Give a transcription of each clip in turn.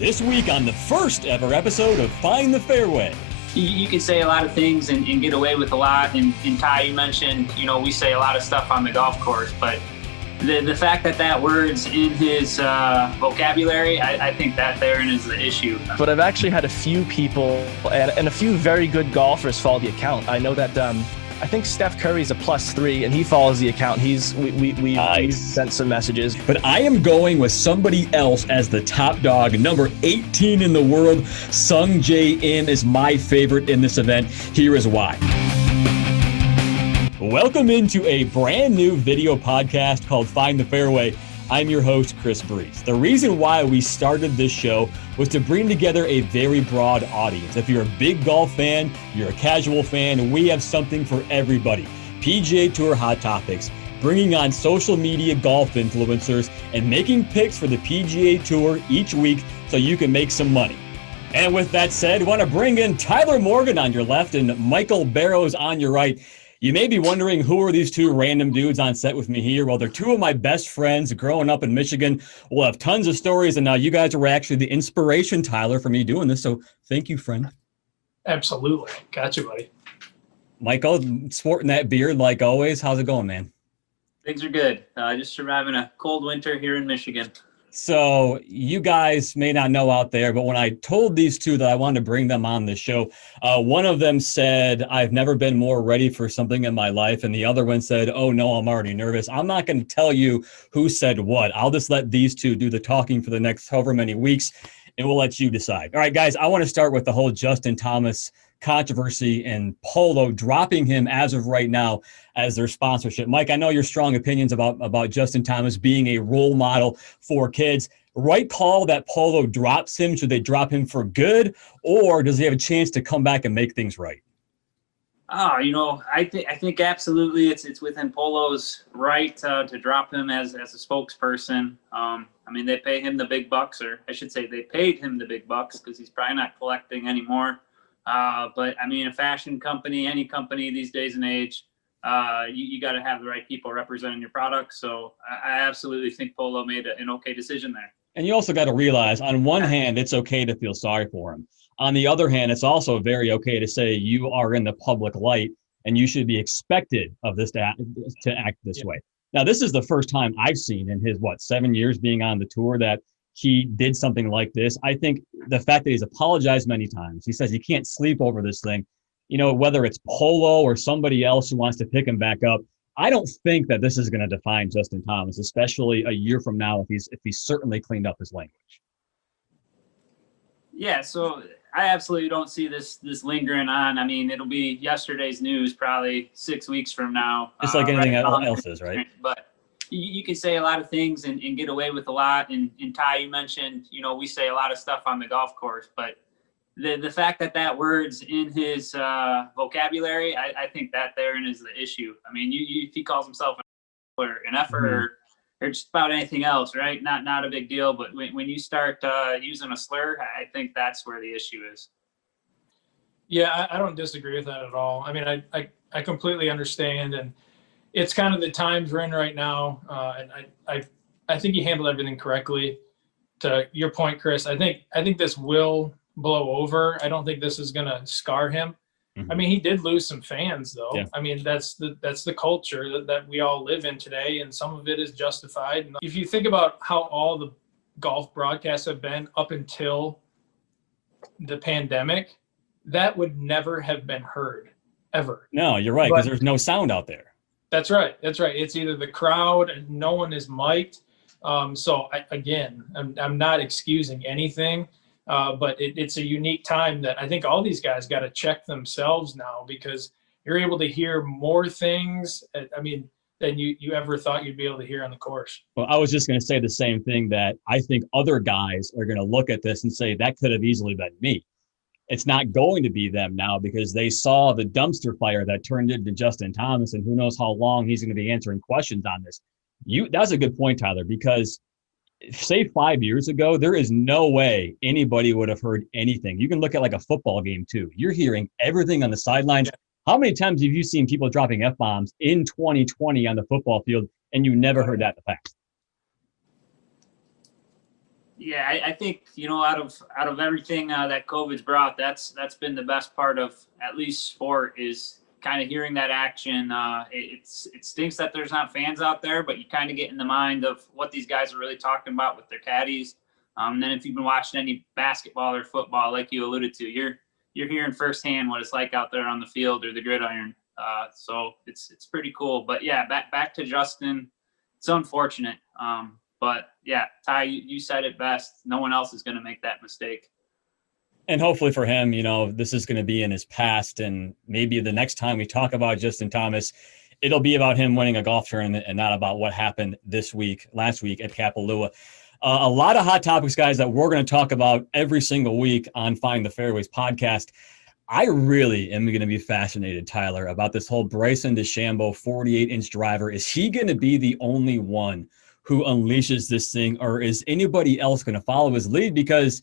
This week on the first ever episode of Find the Fairway. You can say a lot of things and get away with a lot. And Ty, you mentioned, we say a lot of stuff on the golf course, but the fact that word's in his vocabulary, I think that therein is the issue. But I've actually had a few people and a few very good golfers follow the account. I know that I think Steph Curry's a +3 and he follows the account. We've sent some messages. But I am going with somebody else as the top dog. Number 18 in the world, Sung Jae Im is my favorite in this event. Here is why. Welcome into a brand new video podcast called Find the Fairway. I'm your host, Chris Breeze. The reason why we started this show was to bring together a very broad audience. If you're a big golf fan, you're a casual fan, we have something for everybody. PGA Tour hot topics, bringing on social media golf influencers, and making picks for the PGA Tour each week so you can make some money. And with that said, I want to bring in Tyler Morgan on your left and Michael Barrows on your right. You may be wondering, who are these two random dudes on set with me here? Well, they're two of my best friends growing up in Michigan. We'll have tons of stories, and now you guys are actually the inspiration, Tyler, for me doing this. So thank you, friend. Absolutely. Got you, buddy. Michael, sporting that beard like always. How's it going, man? Things are good. Just surviving a cold winter here in Michigan. So you guys may not know out there, but when I told these two that I wanted to bring them on the show, one of them said, I've never been more ready for something in my life. And the other one said, oh no, I'm already nervous. I'm not going to tell you who said what. I'll just let these two do the talking for the next however many weeks, and we'll let you decide. All right, guys, I want to start with the whole Justin Thomas controversy and Polo dropping him as of right now as their sponsorship. Mike, I know your strong opinions about Justin Thomas being a role model for kids. Right call that Polo drops him. Should they drop him for good, or does he have a chance to come back and make things right? I think absolutely it's within Polo's right to drop him as a spokesperson. They pay him the big bucks, or I should say they paid him the big bucks because he's probably not collecting anymore. But a fashion company, any company these days and age, you got to have the right people representing your product. So I absolutely think Polo made an okay decision there. And you also got to realize, on one hand, it's okay to feel sorry for him. On the other hand, it's also very okay to say you are in the public light and you should be expected of this to act this way. Now, this is the first time I've seen in his, 7 years being on the tour that he did something like this. I think the fact that he's apologized many times, he says he can't sleep over this thing, whether it's Polo or somebody else who wants to pick him back up. I don't think that this is going to define Justin Thomas, especially a year from now, if he's certainly cleaned up his language. Yeah, so I absolutely don't see this lingering on. It'll be yesterday's news, probably 6 weeks from now. Just like anything else is, right? But you can say a lot of things and get away with a lot. And Ty, you mentioned, we say a lot of stuff on the golf course, but the fact that word's in his vocabulary, I think that therein is the issue. If he calls himself an effer or just about anything else, right? Not a big deal. But when you start using a slur, I think that's where the issue is. Yeah, I don't disagree with that at all. I completely understand, and it's kind of the times we're in right now. And I think you handled everything correctly. To your point, Chris, I think this will blow over. I don't think this is going to scar him. Mm-hmm. He did lose some fans, though. Yeah. That's the culture that we all live in today, and some of it is justified. And if you think about how all the golf broadcasts have been up until the pandemic, that would never have been heard, ever. No, you're right, because there's no sound out there. That's right. It's either the crowd and no one is mic'd. I'm not excusing anything. But it's a unique time that I think all these guys got to check themselves now, because you're able to hear more things, than you ever thought you'd be able to hear on the course. Well, I was just going to say the same thing, that I think other guys are going to look at this and say, that could have easily been me. It's not going to be them now, because they saw the dumpster fire that turned into Justin Thomas, and who knows how long he's going to be answering questions on this. That's a good point, Tyler, because say 5 years ago, there is no way anybody would have heard anything. You can look at like a football game too. You're hearing everything on the sidelines. How many times have you seen people dropping F-bombs in 2020 on the football field and you never heard that in the past? Yeah, I think, out of everything that COVID's brought, that's been the best part of at least sport, is kind of hearing that action. It stinks that there's not fans out there, but you kind of get in the mind of what these guys are really talking about with their caddies. And then if you've been watching any basketball or football, like you alluded to, you're hearing firsthand what it's like out there on the field or the gridiron. So it's pretty cool. But yeah, back to Justin. It's unfortunate. But yeah, Ty, you said it best. No one else is going to make that mistake. And hopefully for him, this is going to be in his past. And maybe the next time we talk about Justin Thomas, it'll be about him winning a golf tournament and not about what happened last week at Kapalua. A lot of hot topics, guys, that we're going to talk about every single week on Find the Fairways podcast. I really am going to be fascinated, Tyler, about this whole Bryson DeChambeau 48-inch driver. Is he going to be the only one who unleashes this thing, or is anybody else going to follow his lead? Because,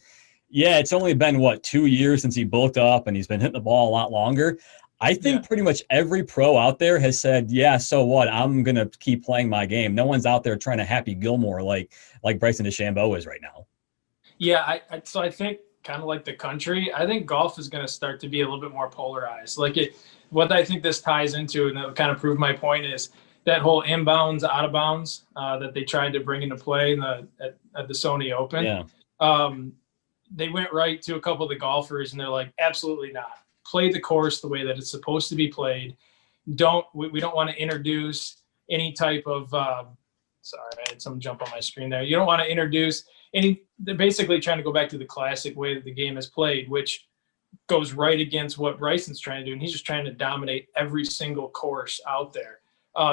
yeah, it's only been, 2 years since he bulked up, and he's been hitting the ball a lot longer. I think pretty much every pro out there has said, yeah, so what? I'm going to keep playing my game. No one's out there trying to Happy Gilmore like Bryson DeChambeau is right now. Yeah, so I think kind of like the country, I think golf is going to start to be a little bit more polarized. What I think this ties into, and that kind of prove my point, is that whole inbounds, out of bounds that they tried to bring into play at the Sony Open. Yeah. They went right to a couple of the golfers, and they're like, absolutely not. Play the course the way that it's supposed to be played. We don't want to introduce any type of sorry, I had some jump on my screen there. You don't want to introduce they're basically trying to go back to the classic way that the game is played, which goes right against what Bryson's trying to do. And he's just trying to dominate every single course out there.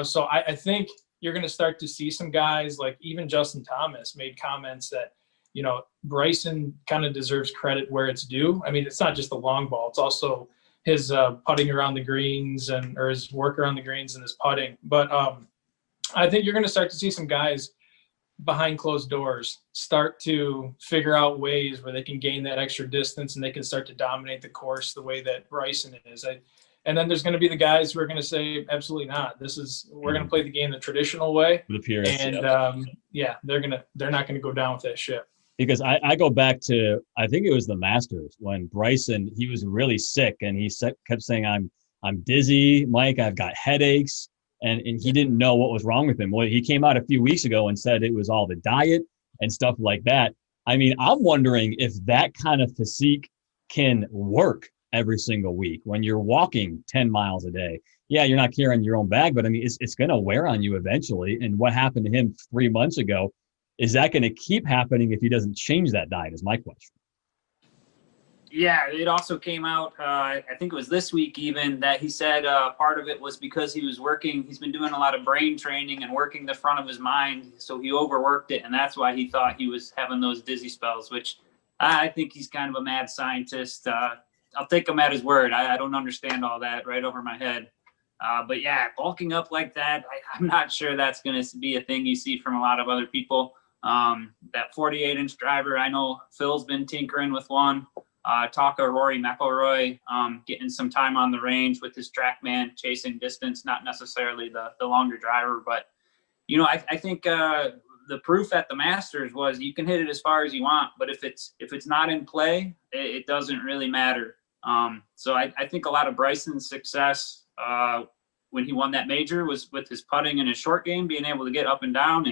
So I think you're going to start to see some guys, like even Justin Thomas made comments that, Bryson kind of deserves credit where it's due. I mean, it's not just the long ball. It's also his putting around the greens or his work around the greens and his putting. But I think you're going to start to see some guys behind closed doors start to figure out ways where they can gain that extra distance and they can start to dominate the course the way that Bryson is. And then there's going to be the guys who are going to say, absolutely not. We're going to play the game the traditional way. The purist, and they're not going to go down with that ship. Because I go back to, I think it was the Masters when Bryson, he was really sick and he kept saying, I'm dizzy, Mike, I've got headaches. And he didn't know what was wrong with him. Well, he came out a few weeks ago and said it was all the diet and stuff like that. I mean, I'm wondering if that kind of physique can work every single week when you're walking 10 miles a day. Yeah, you're not carrying your own bag, but I mean, it's going to wear on you eventually. And what happened to him 3 months ago, is that going to keep happening if he doesn't change that diet is my question. Yeah, it also came out, I think it was this week even, that he said part of it was because he was working. He's been doing a lot of brain training and working the front of his mind. So he overworked it. And that's why he thought he was having those dizzy spells, which I think he's kind of a mad scientist. I'll take him at his word. I don't understand all that right over my head. But yeah, bulking up like that, I'm not sure that's going to be a thing you see from a lot of other people. That 48-inch driver, I know Phil's been tinkering with one. Rory McIlroy, getting some time on the range with his TrackMan, chasing distance, not necessarily the longer driver. But, I think the proof at the Masters was you can hit it as far as you want, but if it's not in play, it doesn't really matter. So I think a lot of Bryson's success when he won that major was with his putting and his short game, being able to get up and down.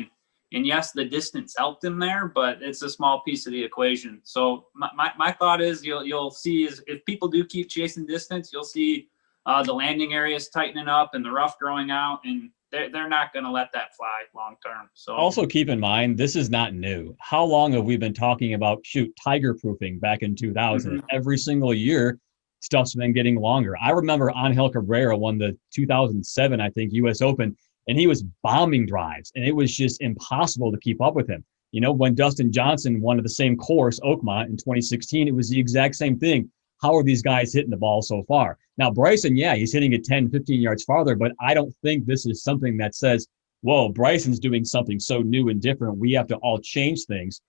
And yes, the distance helped him there, but it's a small piece of the equation. So my thought is you'll see is if people do keep chasing distance, you'll see the landing areas tightening up and the rough growing out, and they're not going to let that fly long term. So also keep in mind, this is not new. How long have we been talking about tiger proofing back in 2000? Mm-hmm. Every single year, stuff's been getting longer. I remember Angel Cabrera won the 2007, I think, U.S. Open. And he was bombing drives, and it was just impossible to keep up with him. When Dustin Johnson won at the same course, Oakmont, in 2016, it was the exact same thing. How are these guys hitting the ball so far? Now, Bryson, yeah, he's hitting it 10, 15 yards farther, but I don't think this is something that says, whoa, Bryson's doing something so new and different. We have to all change things.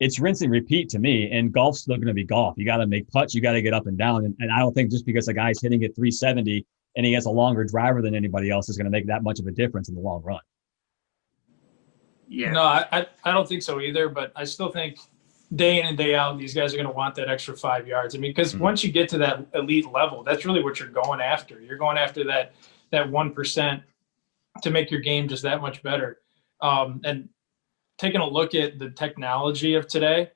It's rinse and repeat to me, and golf's still going to be golf. You got to make putts. You got to get up and down. And I don't think just because a guy's hitting it 370 and he has a longer driver than anybody else is going to make that much of a difference in the long run. Yeah. No, I don't think so either, but I still think day in and day out, these guys are going to want that extra 5 yards. I mean, because once you get to that elite level, that's really what you're going after. You're going after that 1% to make your game just that much better. And taking a look at the technology of today,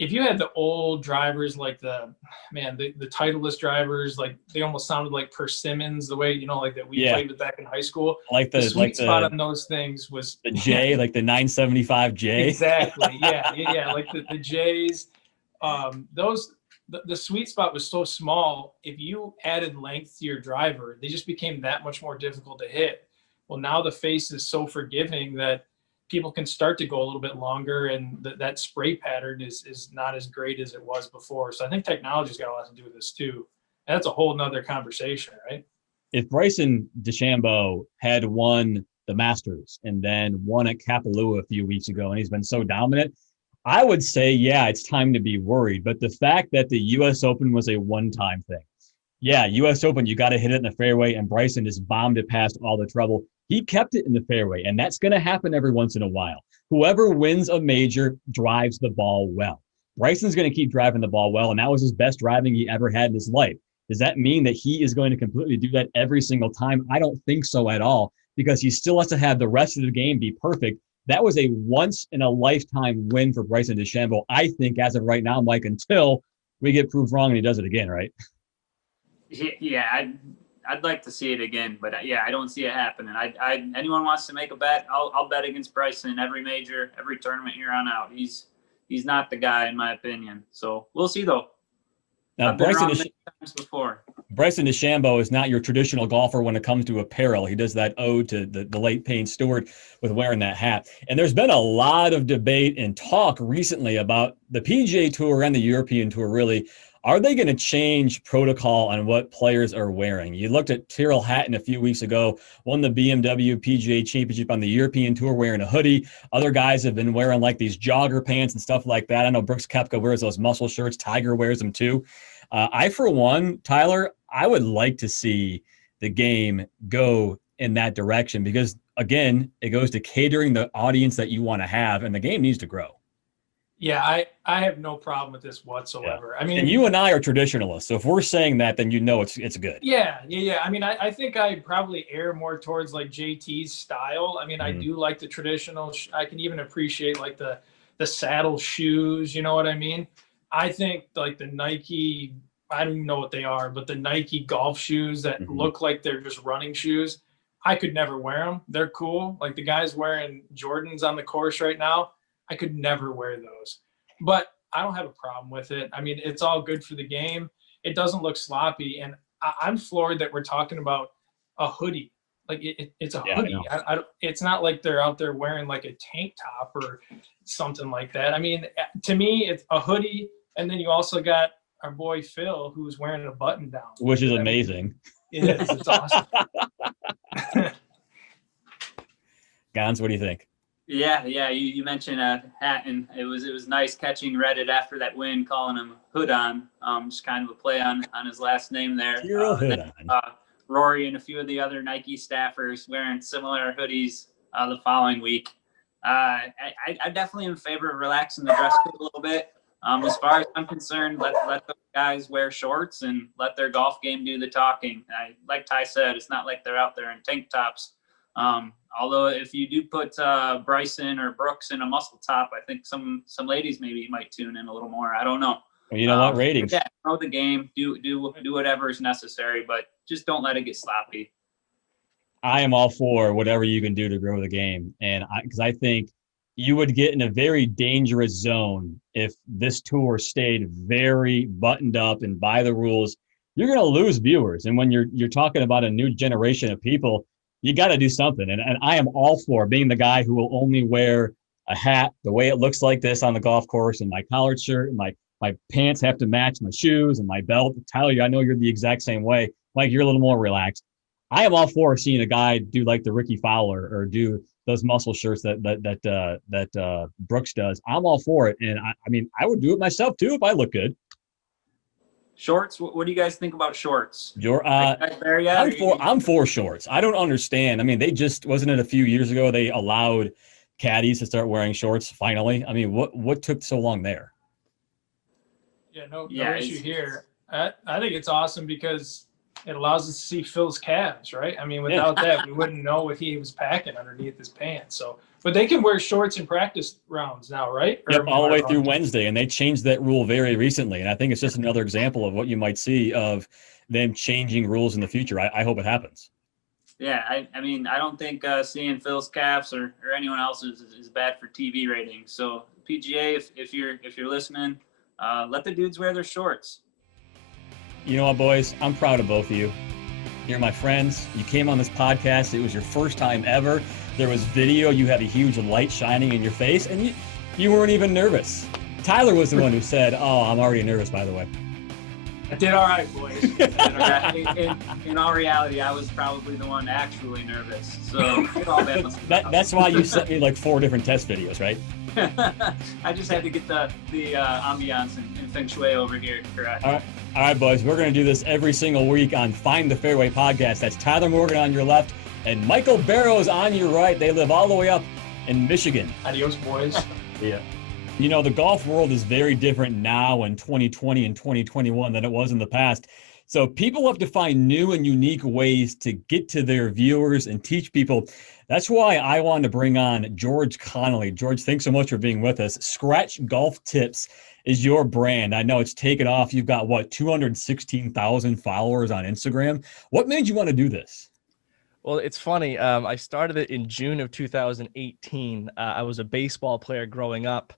if you had the old drivers like the Titleist drivers, like they almost sounded like Persimmons, the way, you know, like that we played with back in high school. Like the sweet spot on those things was the J, like the 975 J. Exactly. Yeah. Like the J's. The sweet spot was so small. If you added length to your driver, they just became that much more difficult to hit. Well, now the face is so forgiving that people can start to go a little bit longer, and that spray pattern is not as great as it was before. So I think technology's got a lot to do with this too. And that's a whole nother conversation, right? If Bryson DeChambeau had won the Masters and then won at Kapalua a few weeks ago, and he's been so dominant, I would say, yeah, it's time to be worried. But the fact that the U.S. Open was a one-time thing, yeah, U.S. Open, you got to hit it in the fairway, and Bryson just bombed it past all the trouble. He kept it in the fairway, and that's going to happen every once in a while. Whoever wins a major drives the ball well. Bryson's going to keep driving the ball well, and that was his best driving he ever had in his life. Does that mean that he is going to completely do that every single time? I don't think so at all, because he still has to have the rest of the game be perfect. That was a once-in-a-lifetime win for Bryson DeChambeau, I think, as of right now, Mike, until we get proved wrong and he does it again, right? Yeah, I'd like to see it again, but yeah, I don't see it happening. Anyone wants to make a bet, I'll bet against Bryson in every major, every tournament here on out. He's not the guy, in my opinion. So we'll see, though. Now, I've been wrong many times before. Bryson DeChambeau is not your traditional golfer when it comes to apparel. He does that ode to the late Payne Stewart with wearing that hat. And there's been a lot of debate and talk recently about the PGA Tour and the European Tour, really. Are they going to change protocol on what players are wearing? You looked at Tyrrell Hatton a few weeks ago, won the BMW PGA Championship on the European Tour wearing a hoodie. Other guys have been wearing like these jogger pants and stuff like that. I know Brooks Koepka wears those muscle shirts. Tiger wears them too. I, for one, Tyler, I would like to see the game go in that direction because, again, it goes to catering the audience that you want to have, and the game needs to grow. Yeah, I have no problem with this whatsoever. Yeah. I mean, and you and I are traditionalists, so if we're saying that, then you know it's good. Yeah. I mean, I think I probably err more towards like JT's style. I mean, I do like the traditional. I can even appreciate like the saddle shoes. You know what I mean? I think like the Nike, I don't even know what they are, but the Nike golf shoes that look like they're just running shoes, I could never wear them. They're cool. Like the guys wearing Jordans on the course right now, I could never wear those, but I don't have a problem with it. I mean, it's all good for the game. It doesn't look sloppy. And I'm floored that we're talking about a hoodie. Like it's a hoodie. It's not like they're out there wearing like a tank top or something like that. I mean, to me, it's a hoodie. And then you also got our boy Phil, who's wearing a button down. Which is amazing. It is. It's awesome. Gons, what do you think? Yeah. You mentioned Hatton. It was nice catching Reddit after that win, calling him Hood on. Just kind of a play on his last name there. Hood on. Rory and a few of the other Nike staffers wearing similar hoodies the following week. I definitely in favor of relaxing the dress code a little bit. As far as I'm concerned, let the guys wear shorts and let their golf game do the talking. Like Ty said, it's not like they're out there in tank tops. Although if you do put Bryson or Brooks in a muscle top, I think some ladies maybe might tune in a little more. I don't know. Well, you know what? Ratings. Yeah, throw the game, do whatever is necessary, but just don't let it get sloppy. I am all for whatever you can do to grow the game, and because I think you would get in a very dangerous zone if this tour stayed very buttoned up and by the rules. You're going to lose viewers, and when you're talking about a new generation of people, you got to do something. And I am all for being the guy who will only wear a hat the way it looks like this on the golf course, and my collared shirt, and my pants have to match my shoes and my belt. Tyler, I know you're the exact same way. Mike, you're a little more relaxed. I am all for seeing a guy do like the Ricky Fowler or do those muscle shirts that Brooks does. I'm all for it. And I mean, I would do it myself too if I look good. Shorts. What do you guys think about shorts? I'm for shorts. I don't understand. I mean, they just, wasn't it a few years ago they allowed caddies to start wearing shorts finally? I mean, what took so long there? Yeah, no issue here. I think it's awesome because it allows us to see Phil's calves, right? I mean, without that, we wouldn't know what he was packing underneath his pants. So, but they can wear shorts in practice rounds now, right? Yep, all the way through Wednesday, and they changed that rule very recently. And I think it's just another example of what you might see of them changing rules in the future. I hope it happens. Yeah, I mean, I don't think seeing Phil's calves or anyone else's is bad for TV ratings. So PGA, if you're listening, let the dudes wear their shorts. You know what, boys? I'm proud of both of you. You're my friends. You came on this podcast. It was your first time ever. There was video. You had a huge light shining in your face, and you weren't even nervous. Tyler was the one who said, "Oh, I'm already nervous, by the way." I did all right, boys. In all reality, I was probably the one actually nervous. So that's why you sent me like 4 different test videos, right? I just had to get the ambiance and feng shui over here correct. All right, boys. We're going to do this every single week on Find the Fairway podcast. That's Tyler Morgan on your left and Michael Barrows on your right. They live all the way up in Michigan. Adios, boys. Yeah. You know, the golf world is very different now in 2020 and 2021 than it was in the past. So people have to find new and unique ways to get to their viewers and teach people. That's why I wanted to bring on George Connelly. George, thanks so much for being with us. Scratch Golf Tips is your brand. I know it's taken off. You've got, 216,000 followers on Instagram. What made you want to do this? Well, it's funny. I started it in June of 2018. I was a baseball player growing up.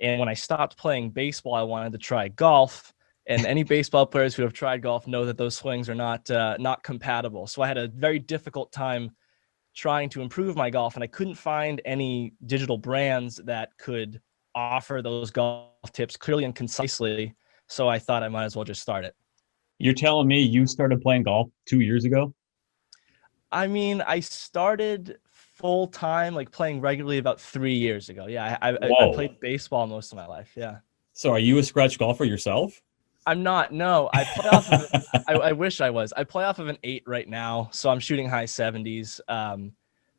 And when I stopped playing baseball, I wanted to try golf. And any baseball players who have tried golf know that those swings are not compatible. So I had a very difficult time trying to improve my golf, and I couldn't find any digital brands that could offer those golf tips clearly and concisely. So I thought I might as well just start it. You're telling me you started playing golf 2 years ago? I mean, I started full time, like playing regularly, about 3 years ago. Yeah, I played baseball most of my life. Yeah. So are you a scratch golfer yourself? I'm not. No, I play off of. I wish I was. I play off of an 8 right now, so I'm shooting high 70s.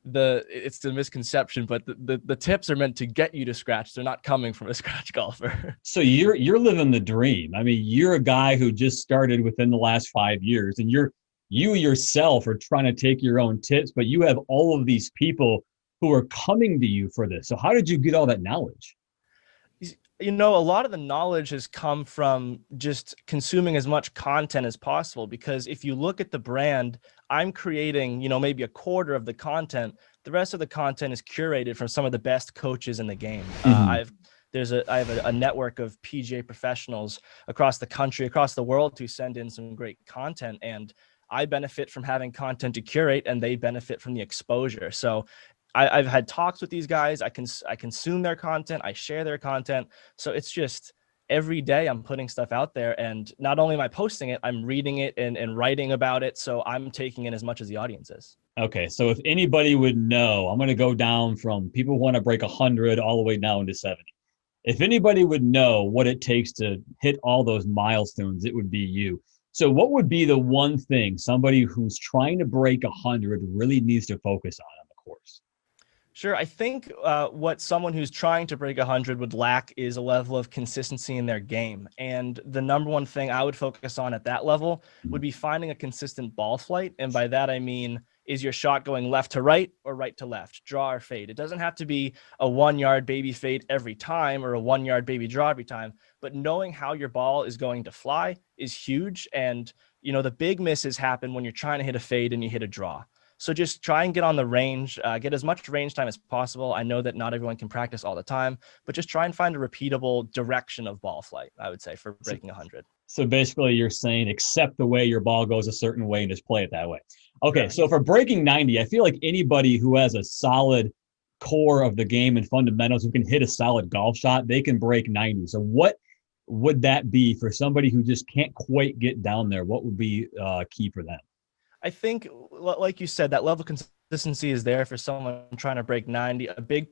It's the misconception, but the tips are meant to get you to scratch. They're not coming from a scratch golfer. So you're living the dream. I mean, you're a guy who just started within the last 5 years, and you yourself are trying to take your own tips, but you have all of these people who are coming to you for this. So how did you get all that knowledge? You know, a lot of the knowledge has come from just consuming as much content as possible, because if you look at the brand, I'm creating, maybe a quarter of the content. The rest of the content is curated from some of the best coaches in the game. I have a network of PGA professionals across the country, across the world, who send in some great content, and I benefit from having content to curate, and they benefit from the exposure. So I've had talks with these guys. I consume their content. I share their content. So it's just every day I'm putting stuff out there, and not only am I posting it, I'm reading it and writing about it. So I'm taking in as much as the audience is. Okay. So if anybody would know, I'm going to go down from people who want to break 100 all the way down to 70. If anybody would know what it takes to hit all those milestones, it would be you. So what would be the one thing somebody who's trying to break 100 really needs to focus on the course? Sure. I think what someone who's trying to break 100 would lack is a level of consistency in their game. And the number one thing I would focus on at that level would be finding a consistent ball flight. And by that, I mean, is your shot going left to right or right to left, draw or fade? It doesn't have to be a 1 yard baby fade every time or a 1 yard baby draw every time, but knowing how your ball is going to fly is huge. And, the big misses happen when you're trying to hit a fade and you hit a draw. So just try and get on the range, get as much range time as possible. I know that not everyone can practice all the time, but just try and find a repeatable direction of ball flight, I would say, for breaking 100. So basically you're saying accept the way your ball goes a certain way and just play it that way. Okay, so for breaking 90, I feel like anybody who has a solid core of the game and fundamentals, who can hit a solid golf shot, they can break 90. So what would that be for somebody who just can't quite get down there? What would be key for them? I think, like you said, that level of consistency is there for someone trying to break 90. A big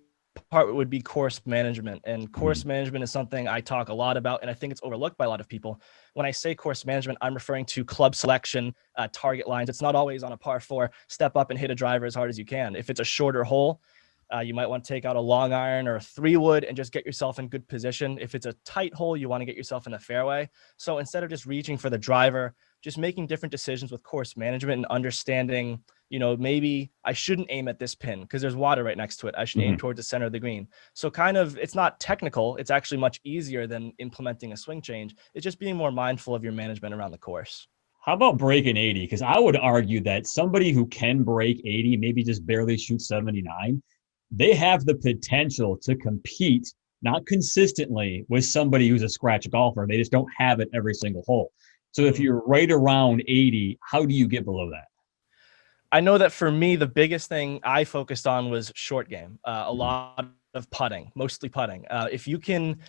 part would be course management. And course management is something I talk a lot about, and I think it's overlooked by a lot of people. When I say course management, I'm referring to club selection, target lines. It's not always on a par 4, step up and hit a driver as hard as you can. If it's a shorter hole, You might want to take out a long iron or a 3-wood and just get yourself in good position. If it's a tight hole, you want to get yourself in the fairway. So instead of just reaching for the driver, just making different decisions with course management and understanding, maybe I shouldn't aim at this pin because there's water right next to it. I should aim towards the center of the green. So kind of, it's not technical. It's actually much easier than implementing a swing change. It's just being more mindful of your management around the course. How about breaking 80? Because I would argue that somebody who can break 80, maybe just barely shoot 79, they have the potential to compete, not consistently, with somebody who's a scratch golfer. They just don't have it every single hole. So if you're right around 80, how do you get below that? I know that for me, the biggest thing I focused on was short game, a lot of putting, mostly putting. If you can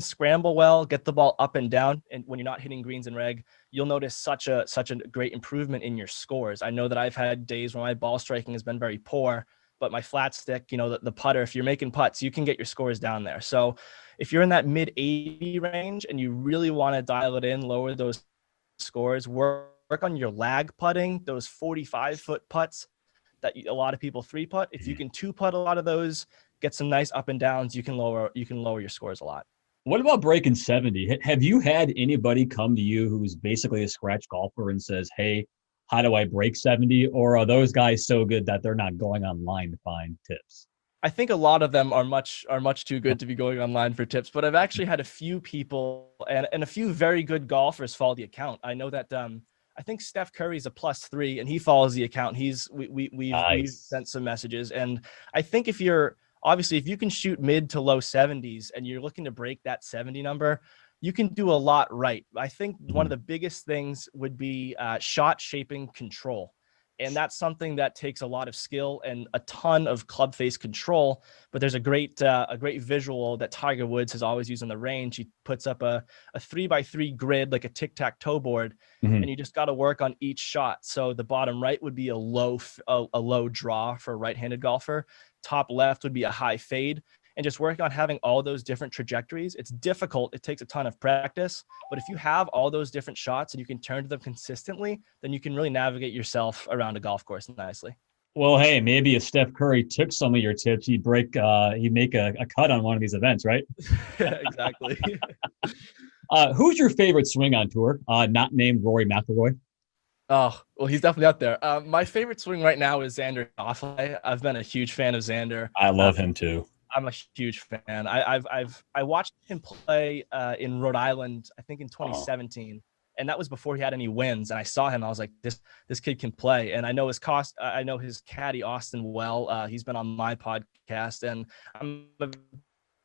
scramble well, get the ball up and down, and when you're not hitting greens and reg, you'll notice such a great improvement in your scores. I know that I've had days where my ball striking has been very poor, but my flat stick, the putter, if you're making putts, you can get your scores down there. So if you're in that mid 80 range and you really want to dial it in, lower those scores, work on your lag putting, those 45-foot putts that a lot of people 3-putt. If you can 2-putt a lot of those, get some nice up and downs, you can lower your scores a lot. What about breaking 70? Have you had anybody come to you who's basically a scratch golfer and says, hey, how do I break 70? Or are those guys so good that they're not going online to find tips? I think a lot of them are much too good to be going online for tips, but I've actually had a few people and a few very good golfers follow the account. I know that I think Steph Curry's a +3 and he follows the account. We've sent some messages. And I think if you can shoot mid to low 70s and you're looking to break that 70 number, you can do a lot right. I think one of the biggest things would be shot shaping control. And that's something that takes a lot of skill and a ton of club face control. But there's a great visual that Tiger Woods has always used on the range. He puts up a 3x3 grid, like a tic-tac-toe board, and you just got to work on each shot. So the bottom right would be a low draw for a right-handed golfer. Top left would be a high fade. And just working on having all those different trajectories. It's difficult. It takes a ton of practice. But if you have all those different shots and you can turn to them consistently, then you can really navigate yourself around a golf course nicely. Well, hey, maybe if Steph Curry took some of your tips, he'd make a cut on one of these events, right? Exactly. Who's your favorite swing on tour? Not named Rory McIlroy. Oh, well, he's definitely up there. My favorite swing right now is Xander Schauffele. I've been a huge fan of Xander. I love him too. I'm a huge fan. I watched him play in Rhode Island, I think in 2017, and that was before he had any wins. And I saw him. I was like, this kid can play. And I know his caddy Austin well. He's been on my podcast, and I'm a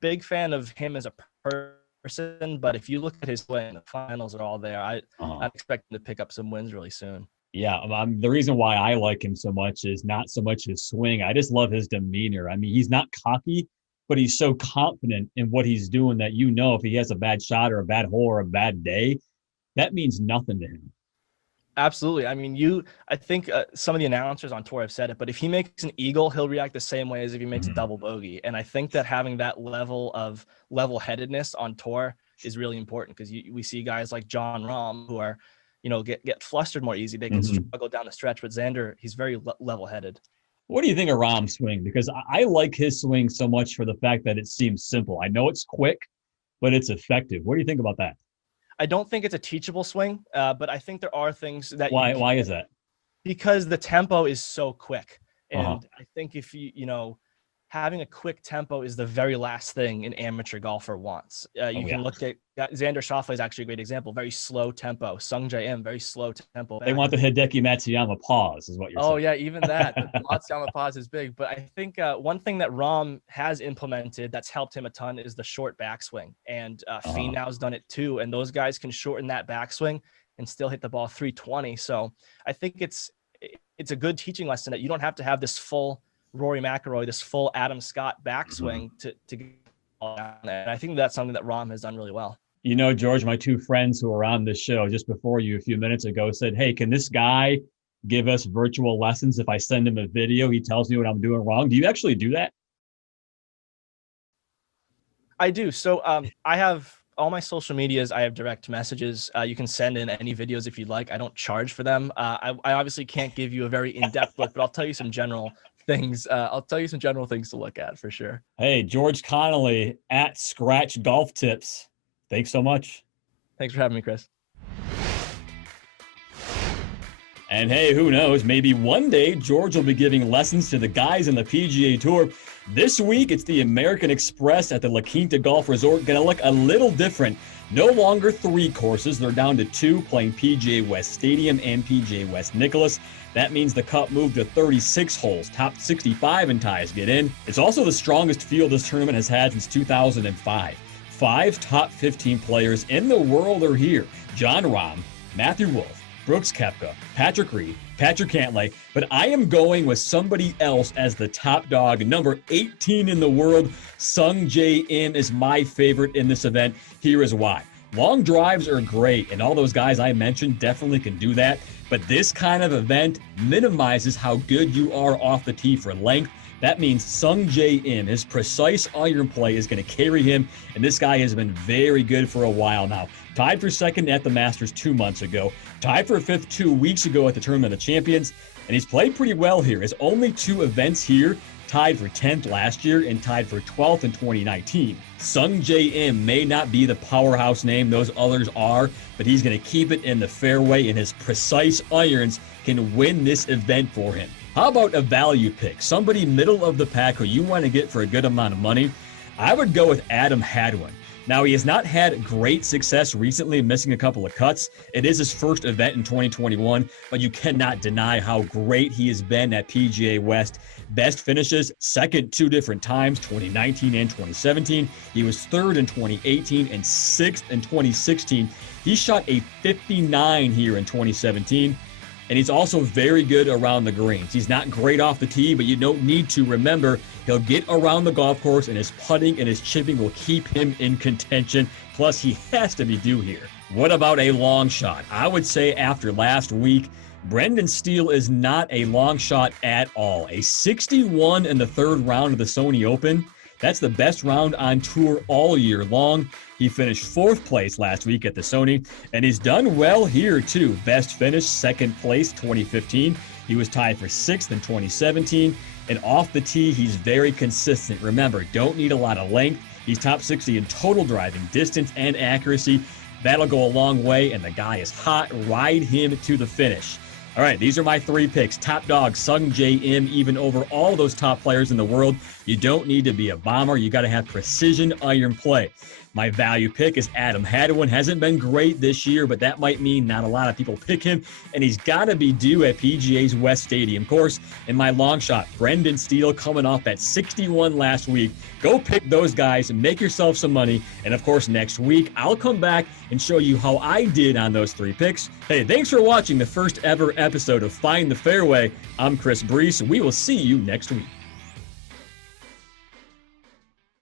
big fan of him as a person. But if you look at his swing, the finals are all there. I expect him to pick up some wins really soon. Yeah, the reason why I like him so much is not so much his swing. I just love his demeanor. I mean, he's not cocky, but he's so confident in what he's doing that if he has a bad shot or a bad hole or a bad day, that means nothing to him. Absolutely. I mean, I think some of the announcers on tour have said it, but if he makes an eagle, he'll react the same way as if he makes a double bogey. And I think that having that level of level-headedness on tour is really important because we see guys like Jon Rahm who are, get flustered more easy. They can struggle down the stretch, but Xander, he's very level-headed. What do you think of Rahm's swing? Because I like his swing so much for the fact that it seems simple. I know it's quick, but it's effective. What do you think about that? I don't think it's a teachable swing, but I think there are things that. Why is that? Because the tempo is so quick. And I think if having a quick tempo is the very last thing an amateur golfer wants. You can look at Xander Schauffele is actually a great example. Very slow tempo. Sung Jae Im, very slow tempo. They want the Hideki Matsuyama pause, is what you're saying. Oh yeah, even that. The Matsuyama pause is big. But I think one thing that Rahm has implemented that's helped him a ton is the short backswing. And Finau's done it too. And those guys can shorten that backswing and still hit the ball 320. So I think it's a good teaching lesson that you don't have to have this full Rory McIlroy, this full Adam Scott backswing to get down there. And I think that's something that Rahm has done really well. George, my two friends who were on this show just before you a few minutes ago said, hey, can this guy give us virtual lessons? If I send him a video, he tells me what I'm doing wrong. Do you actually do that? I do. So I have all my social medias. I have direct messages. You can send in any videos if you'd like. I don't charge for them. I obviously can't give you a very in-depth look, but I'll tell you some general things. I'll tell you some general things to look at for sure. Hey, George Connelly at Scratch Golf Tips. Thanks so much. Thanks for having me, Chris. And hey, who knows, maybe one day George will be giving lessons to the guys in the PGA Tour. This week, it's the American Express at the La Quinta Golf Resort. Gonna look a little different. No longer 3 courses. They're down to 2, playing PGA West Stadium and PGA West Nicholas. That means the Cup moved to 36 holes. Top 65 in ties get in. It's also the strongest field this tournament has had since 2005. 5 top 15 players in the world are here. Jon Rahm, Matthew Wolff, Brooks Koepka, Patrick Reed, Patrick Cantlay, but I am going with somebody else as the top dog. Number 18 in the world, Sung Jae Im is my favorite in this event. Here is why. Long drives are great, and all those guys I mentioned definitely can do that, but this kind of event minimizes how good you are off the tee for length. That means Sung Jae Im, his precise iron play is going to carry him, and this guy has been very good for a while now. Tied for second at the Masters 2 months ago, tied for 5th 2 weeks ago at the Tournament of Champions, and he's played pretty well here. His only 2 events here, tied for 10th last year and tied for 12th in 2019. Sung Jae Im may not be the powerhouse name those others are, but he's going to keep it in the fairway, and his precise irons can win this event for him. How about a value pick? Somebody middle of the pack who you want to get for a good amount of money? I would go with Adam Hadwin. Now, he has not had great success recently, missing a couple of cuts. It is his first event in 2021, but you cannot deny how great he has been at PGA West. Best finishes, second 2 different times, 2019 and 2017. He was 3rd in 2018 and 6th in 2016. He shot a 59 here in 2017. And he's also very good around the greens. He's not great off the tee, but you don't need to. Remember, he'll get around the golf course, and his putting and his chipping will keep him in contention. Plus, he has to be due here. What about a long shot? I would say after last week, Brendan Steele is not a long shot at all. A 61 in the 3rd round of the Sony Open. That's the best round on tour all year long. He finished 4th place last week at the Sony, and he's done well here too. Best finish, 2nd place, 2015. He was tied for 6th in 2017. And off the tee, he's very consistent. Remember, don't need a lot of length. He's top 60 in total driving distance and accuracy. That'll go a long way, and the guy is hot. Ride him to the finish. All right, these are my 3 picks. Top dog, Sung Jae Im, even over all those top players in the world. You don't need to be a bomber. You got to have precision iron play. My value pick is Adam Hadwin. Hasn't been great this year, but that might mean not a lot of people pick him, and he's got to be due at PGA's West Stadium course. And my long shot, Brendan Steele, coming off that 61 last week. Go pick those guys and make yourself some money. And of course, next week, I'll come back and show you how I did on those 3 picks. Hey, thanks for watching the first ever episode of Find the Fairway. I'm Chris Brees, and we will see you next week.